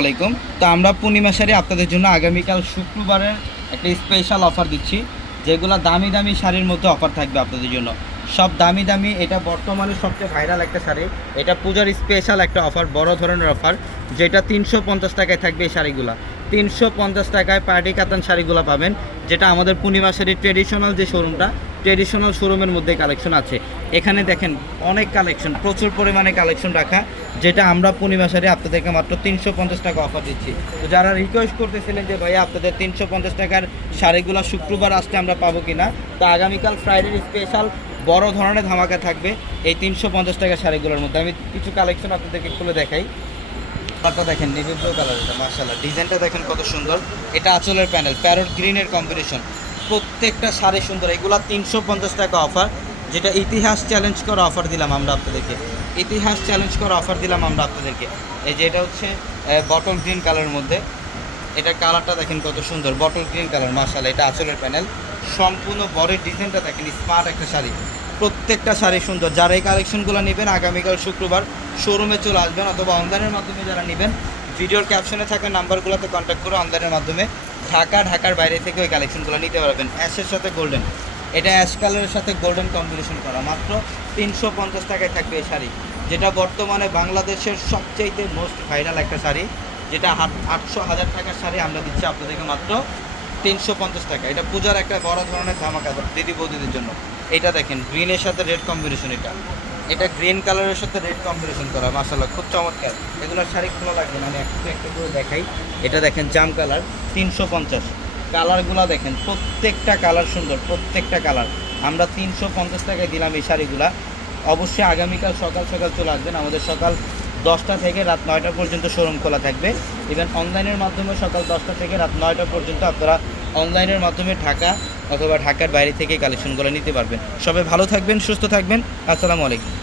আলাইকুম। তো আমরা পূর্ণিমা শাড়ি আপনাদের জন্য আগামীকাল শুক্রবারের একটা স্পেশাল অফার দিচ্ছি, যেগুলো দামি দামি শাড়ির মধ্যে অফার থাকবে আপনাদের জন্য। সব দামি দামি, এটা বর্তমানে সবচেয়ে ভাইরাল একটা শাড়ি। এটা পূজার স্পেশাল একটা অফার, বড় ধরনের অফার, যেটা 350 টাকায় থাকবে। এই শাড়িগুলো 350 টাকায় পার্টি কাতান শাড়িগুলো পাবেন, যেটা আমাদের পূর্ণিমা শাড়ির ট্রেডিশনাল যে শোরুমটা, ট্রেডিশনাল শোরুমের মধ্যে কালেকশন আছে। এখানে দেখেন অনেক কালেকশন, প্রচুর পরিমাণে কালেকশন রাখা, যেটা আমরা পূর্ণিমা শাড়ি আপনাদেরকে মাত্র 350 টাকা অফার দিচ্ছি। তো যারা রিকোয়েস্ট করতেছিলেন যে ভাইয়া আপনাদের 350 টাকার শাড়িগুলো শুক্রবার আসতে আমরা পাবো কিনা, তো আগামীকাল ফ্রাইডের স্পেশাল বড় ধরনের ধামাকা থাকবে এই 350 টাকার শাড়িগুলোর মধ্যে। আমি কিছু কালেকশন আপনাদেরকে খুলে দেখাই। আপনারা দেখেন নেভি ব্লু কালার, এটা মাশাআল্লাহ, ডিজাইনটা দেখেন কত সুন্দর। এটা আঁচলের প্যানেল, প্যারট গ্রিনের কম্বিনেশন, প্রত্যেকটা শাড়ি সুন্দর। এগুলো 350 টাকা অফার, যেটা ইতিহাস চ্যালেঞ্জ করা অফার দিলাম আমরা আপনাদেরকে। ইতিহাস চ্যালেঞ্জ করা অফার দিলাম আমরা আপনাদেরকে। এই যে এটা হচ্ছে বটল গ্রিন কালারের মধ্যে, এটা কালারটা দেখেন কত সুন্দর, বটল গ্রিন কালার মাশাআল্লাহ। এটা আঁচলের প্যানেল, সম্পূর্ণ বডির ডিজাইনটা দেখেন, স্মার্ট একটা শাড়ি, প্রত্যেকটা শাড়ি সুন্দর। যারা এই কালেকশনগুলো নেবেন আগামীকাল শুক্রবার শোরুমে চলে আসবেন, অথবা অনলাইনের মাধ্যমে যারা নেবেন ভিডিওর ক্যাপশনে থাকা নাম্বারগুলোতে কন্ট্যাক্ট করে অনলাইনের মাধ্যমে ঢাকার বাইরে থেকে ওই কালেকশনগুলো নিতে পারবেন। অ্যাশের সাথে গোল্ডেন, এটা অ্যাশ কালারের সাথে গোল্ডেন কম্বিনেশন করা, মাত্র 350 টাকায় থাকবে এই শাড়ি, যেটা বর্তমানে বাংলাদেশের সবচাইতে মোস্ট ভাইরাল একটা শাড়ি, যেটা 800,000 টাকার শাড়ি আমরা দিচ্ছি আপনাদেরকে মাত্র 350 টাকা। এটা পূজার একটা বড় ধরনের ধামাকা দিদি বৌদিদের জন্য। এটা দেখেন গ্রিনের সাথে রেড কম্বিনেশন, এটা গ্রিন কালারের সাথে রেড কম্বিনেশন করা, মাশাআল্লাহ খুব চমৎকার। এগুলোর শাড়ি খোলা লাগবে না, আমি একটু একটু করে দেখাই। এটা দেখেন জাম কালার, 350। কালারগুলো দেখেন, প্রত্যেকটা কালার সুন্দর, প্রত্যেকটা কালার। আমরা 350 টাকায় দিলাম এই শাড়িগুলা। অবশ্যই আগামীকাল সকাল সকাল চলে আসবেন, আমাদের সকাল 10টা থেকে রাত 9টা পর্যন্ত শোরুম খোলা থাকবে। ইভেন অনলাইনের মাধ্যমে সকাল 10টা থেকে রাত 9টা পর্যন্ত আপনারা অনলাইনের মাধ্যমে ঢাকা অথবা ঢাকার বাইরে থেকে কালেকশনগুলো নিতে পারবেন। সবাই ভালো থাকবেন, সুস্থ থাকবেন। আসসালামু আলাইকুম।